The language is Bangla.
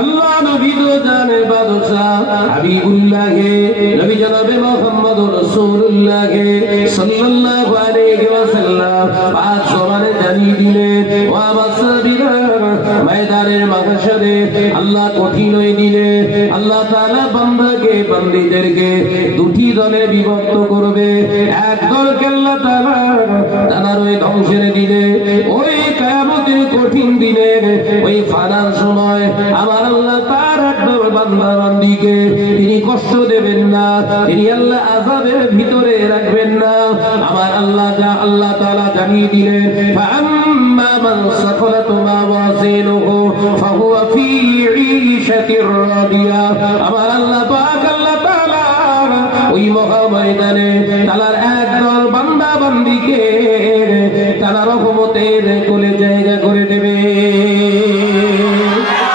আল্লাহ নবী তো জানে বাদশাহ হাবিবুল্লাহ নবী জনাবে মুহাম্মদুর রাসূলুল্লাহ সাল্লাল্লাহু আলাইহি ওয়াসাল্লাম পাঁচ জবানে জানিয়ে দিলেন ওয়া মাসাবিরা ময়দানের মাহশরে আল্লাহ কঠিন ওই দিনে আল্লাহ তাআলা বান্দাকে বান্দীদেরকে দুটি দলে বিভক্ত করবে। এক দলকে আল্লাহ তাআলা তার ওই ধ্বংসের দিনে ওই কিয়ামতের কঠিন দিনে ওই ফানার সময় আমার আল্লাহ তার একদল বান্দা বান্দীকে তিনি কষ্ট দেবেন না, তিনি আল্লাহ আযাবের ভিতরে রাখবেন না। আমার আল্লাহ তাআলা জানিয়ে দিলেন ফাআম্মা মান সাকালাত মাওয়াজিনুহু ফাহুয়া ফি ঈশাতির রাদিয়া। আমার আল্লাহ পাক আল্লাহ তাআলা ওই মহাময়দানে তাআলার একদল বান্দা বান্দীকে তাআলা রহমতের কোলে জায়গা করে